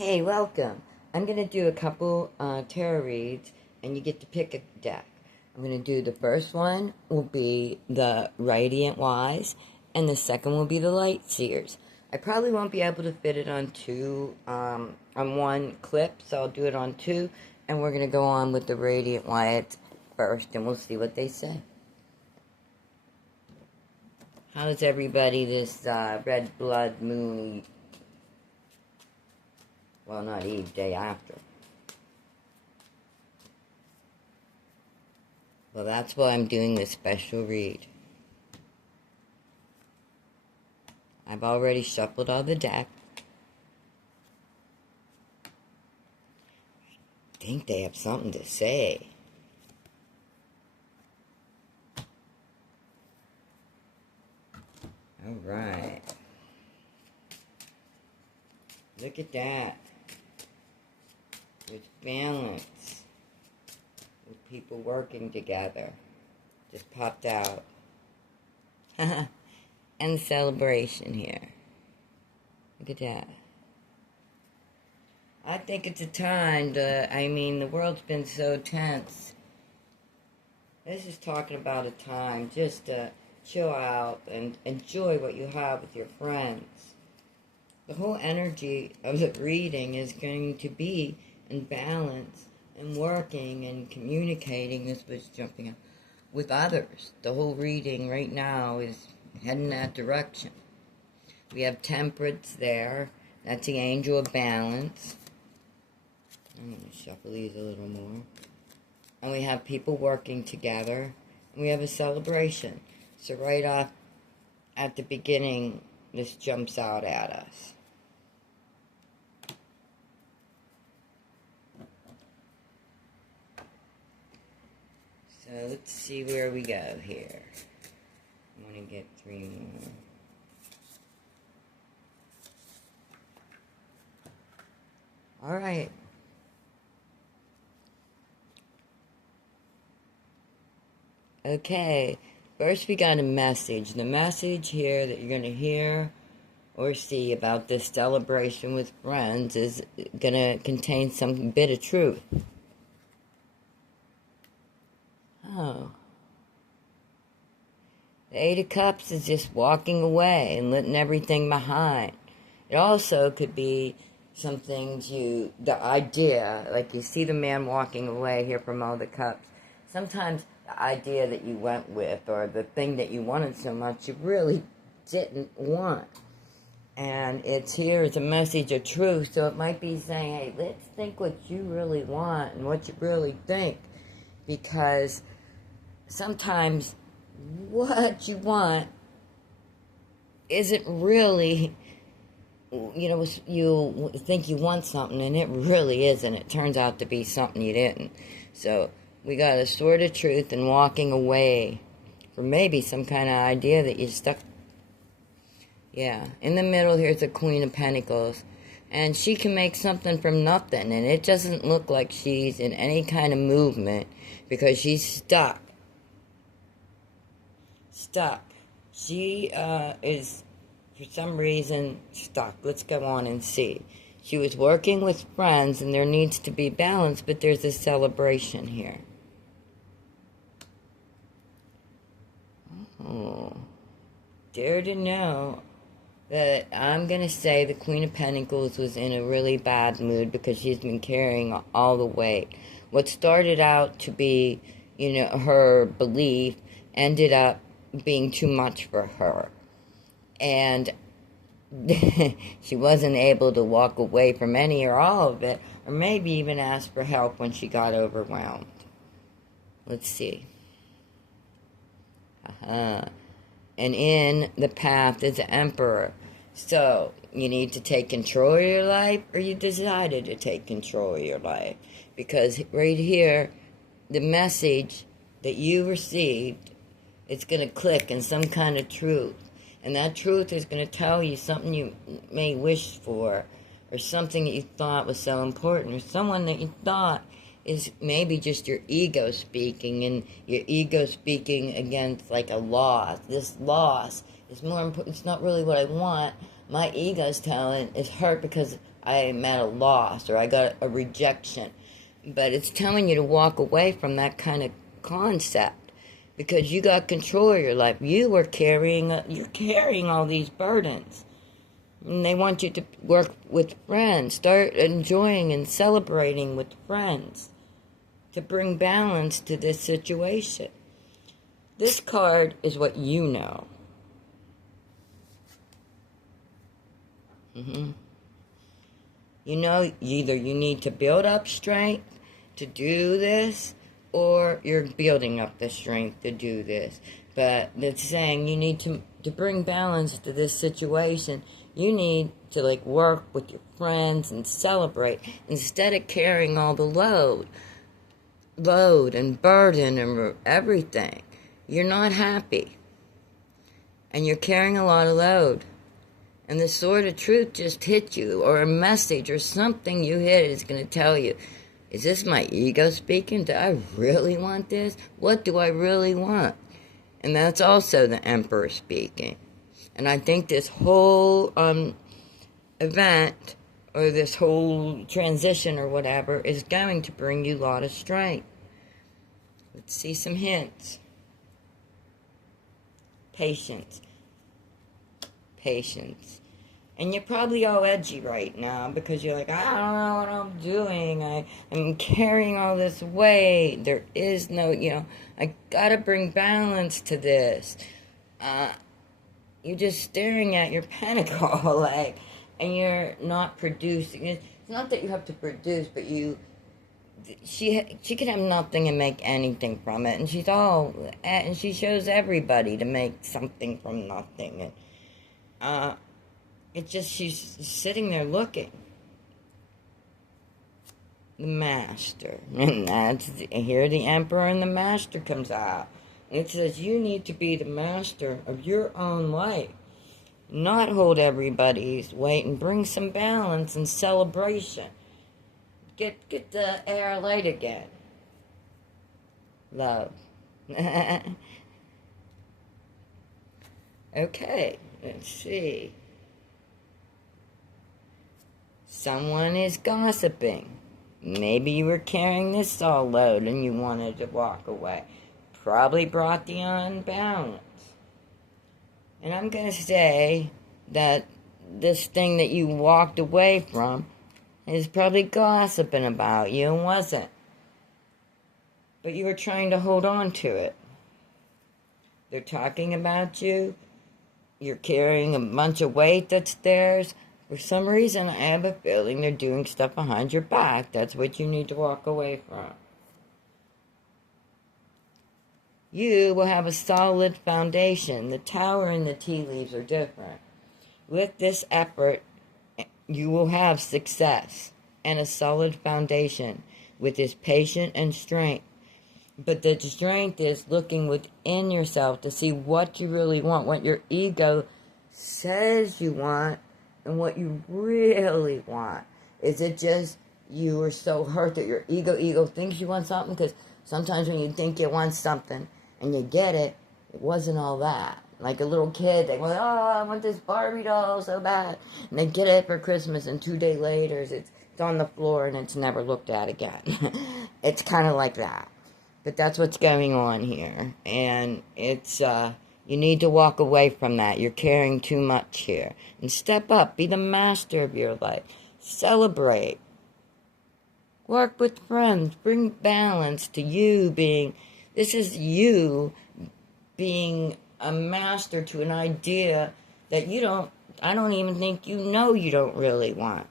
Hey, welcome. I'm going to do a couple tarot reads, and you get to pick a deck. I'm going to do the first one will be the Radiant Wise, and the second will be the Light Seers. I probably won't be able to fit it on on one clip, so I'll do it on two, and we're going to go on with the Radiant Wise first, and we'll see what they say. How's everybody this red blood moon? Well, not Eve, day after. Well, that's why I'm doing this special read. I've already shuffled all the deck. I think they have something to say. All right. Look at that. There's balance. With people working together. Just popped out. And celebration here. Look at that. I think it's a time the world's been so tense. This is talking about a time just to chill out and enjoy what you have with your friends. The whole energy of the reading is going to be in balance and working and communicating. This was jumping up with others. The whole reading right now is heading that direction. We have Temperance there. That's the angel of balance. I'm going to shuffle these a little more. And we have people working together. And we have a celebration. So right off at the beginning, this jumps out at us. So let's see where we go here. I'm going to get 3 more. All right. Okay. First we got a message. The message here that you're going to hear or see about this celebration with friends is going to contain some bit of truth. Oh. The Eight of Cups is just walking away and letting everything behind. It also could be some things the idea, like you see the man walking away here from all the cups. Sometimes the idea that you went with or the thing that you wanted so much you really didn't want. And it's a message of truth, so it might be saying, hey, let's think what you really want and what you really think. Because sometimes what you want isn't really, you think you want something and it really isn't. It turns out to be something you didn't. So we got a sword of truth and walking away from maybe some kind of idea that you stuck. Yeah, in the middle here's the Queen of Pentacles. And she can make something from nothing. And it doesn't look like she's in any kind of movement because she's stuck. She is, for some reason, stuck. Let's go on and see. She was working with friends, and there needs to be balance, but there's a celebration here. Oh. Dare to know that I'm going to say the Queen of Pentacles was in a really bad mood because she's been carrying all the weight. What started out to be, her belief ended up being too much for her. And she wasn't able to walk away from any or all of it, or maybe even ask for help when she got overwhelmed. Let's see. And in the path is the Emperor. So, you need to take control of your life, or you decided to take control of your life. Because right here, the message that you received, it's going to click in some kind of truth. And that truth is going to tell you something you may wish for, or something that you thought was so important, or someone that you thought is maybe just your ego speaking, and your ego speaking against like a loss. This loss is more important. It's not really what I want. My ego's telling is hurt because I'm at a loss or I got a rejection. But it's telling you to walk away from that kind of concept because you got control of your life. You're carrying all these burdens. And they want you to work with friends, start enjoying and celebrating with friends to bring balance to this situation. This card is what you know. You know, either you need to build up strength to do this, or you're building up the strength to do this. But it's saying you need to bring balance to this situation. You need to work with your friends and celebrate instead of carrying all the load and burden and everything. You're not happy, and you're carrying a lot of load. And the sword of truth just hit you, or a message or something you hit is going to tell you, is this my ego speaking? Do I really want this? What do I really want? And that's also the Emperor speaking. And I think this whole event, or this whole transition or whatever, is going to bring you a lot of strength. Let's see some hints. Patience. And you're probably all edgy right now because you're like, I don't know what I'm doing. I'm carrying all this weight. There is no, I gotta bring balance to this. You're just staring at your pentacle, and you're not producing. It's not that you have to produce, but she could have nothing and make anything from it. And she shows everybody to make something from nothing. And, it's just she's sitting there looking. The Master. And here the Emperor and the Master comes out. It says you need to be the master of your own life. Not hold everybody's weight and bring some balance and celebration. Get the air light again. Love. Okay, let's see. Someone is gossiping. Maybe you were carrying this all load and you wanted to walk away. Probably brought the unbalance. And I'm going to say that this thing that you walked away from is probably gossiping about you and wasn't. But you were trying to hold on to it. They're talking about you. You're carrying a bunch of weight that's theirs. For some reason, I have a feeling they're doing stuff behind your back. That's what you need to walk away from. You will have a solid foundation. The tower and the tea leaves are different. With this effort, you will have success and a solid foundation with this patience and strength. But the strength is looking within yourself to see what you really want, what your ego says you want, and what you really want. Is it just you are so hurt that your ego thinks you want something? Because sometimes when you think you want something and you get it, it wasn't all that. Like a little kid, they go, oh, I want this Barbie doll so bad. And they get it for Christmas, and 2 days later, it's on the floor and it's never looked at again. It's kind of like that. But that's what's going on here. And it's, you need to walk away from that. You're carrying too much here. And step up. Be the master of your life. Celebrate. Work with friends. Bring balance to you being... This is you being a master to an idea that I don't even think you know you don't really want.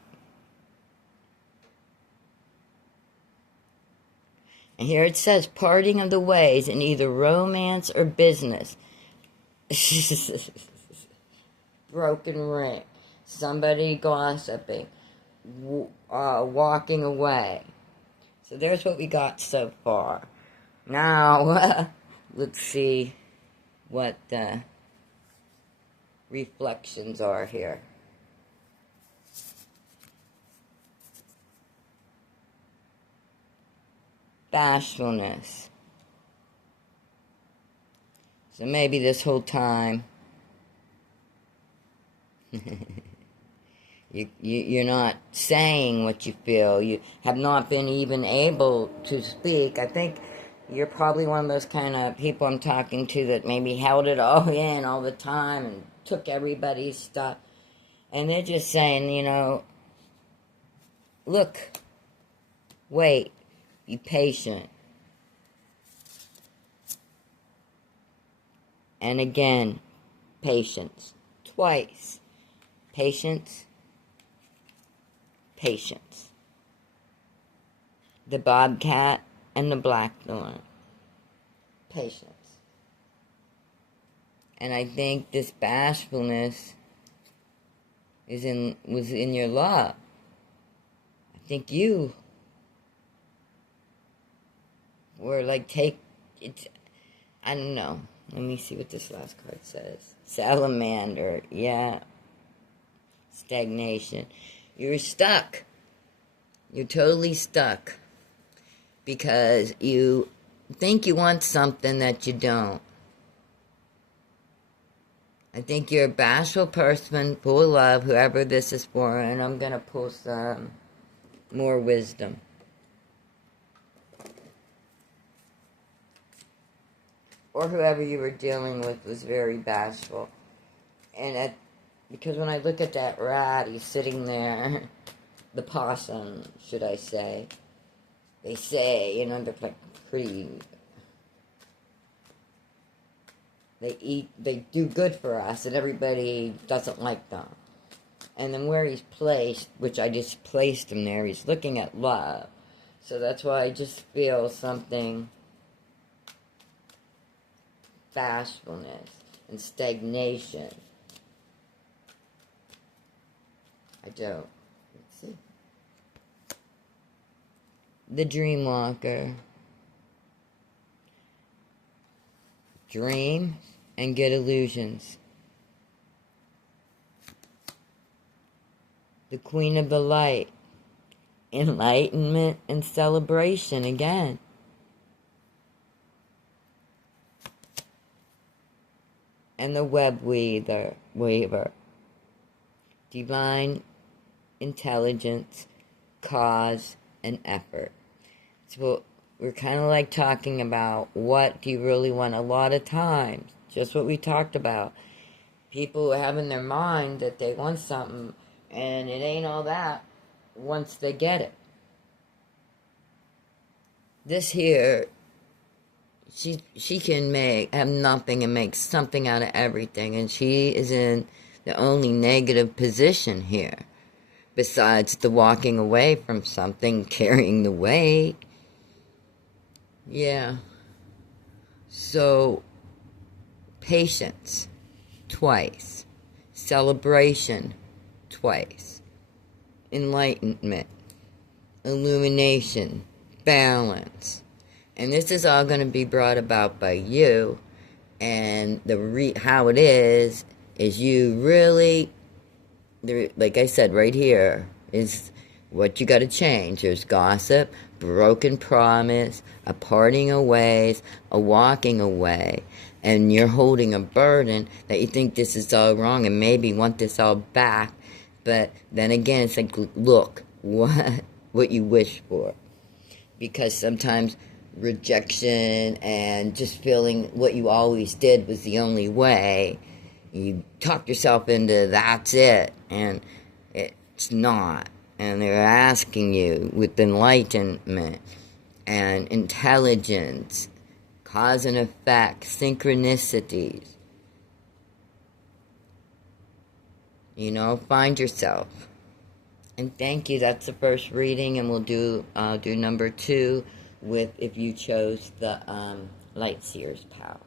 And here it says, parting of the ways in either romance or business. Broken ring. Somebody gossiping. Walking away. So there's what we got so far. Now, let's see what the reflections are here. Bashfulness. So maybe this whole time You're not saying what you feel. You have not been even able to speak. I think you're probably one of those kind of people I'm talking to that maybe held it all in all the time and took everybody's stuff. And they're just saying, look, wait, be patient. And again, patience. Twice. Patience. Patience. The bobcat and the blackthorn. Patience. And I think this bashfulness was in your love. I think you were like I don't know. Let me see what this last card says. Salamander, yeah. Stagnation. You're stuck. You're totally stuck. Because you think you want something that you don't. I think you're a bashful person, full of love, whoever this is for, and I'm going to pull some more wisdom. Or whoever you were dealing with was very bashful. And because when I look at that rat, he's sitting there, the possum, should I say, they say, they're like pretty, they do good for us, and everybody doesn't like them. And then where he's placed, which I just placed him there, he's looking at love. So that's why I just feel something bashfulness and stagnation. I don't. Let's see. The Dreamwalker. Dream and get illusions. The Queen of the Light. Enlightenment and celebration again. And the Web Weaver. Divine intelligence, cause, and effort. So we're kind of like talking about what do you really want. A lot of times, just what we talked about, people have in their mind that they want something, and it ain't all that once they get it. This here, she can have nothing and make something out of everything, and she is in the only negative position here, besides the walking away from something, carrying the weight. Yeah. So, patience, twice. Celebration, twice. Enlightenment, illumination, balance. And this is all going to be brought about by you. And how it is you really, like I said right here, is what you got to change. There's gossip, broken promise, a parting of ways, a walking away, and you're holding a burden that you think this is all wrong and maybe want this all back. But then again, it's like, look, what you wish for. Because sometimes rejection and just feeling what you always did was the only way, you talk yourself into that's it, and it's not. And they're asking you with enlightenment and intelligence, cause and effect, synchronicities. Find yourself. And thank you. That's the first reading, and we'll do number 2 with if you chose the Light Seer's Power.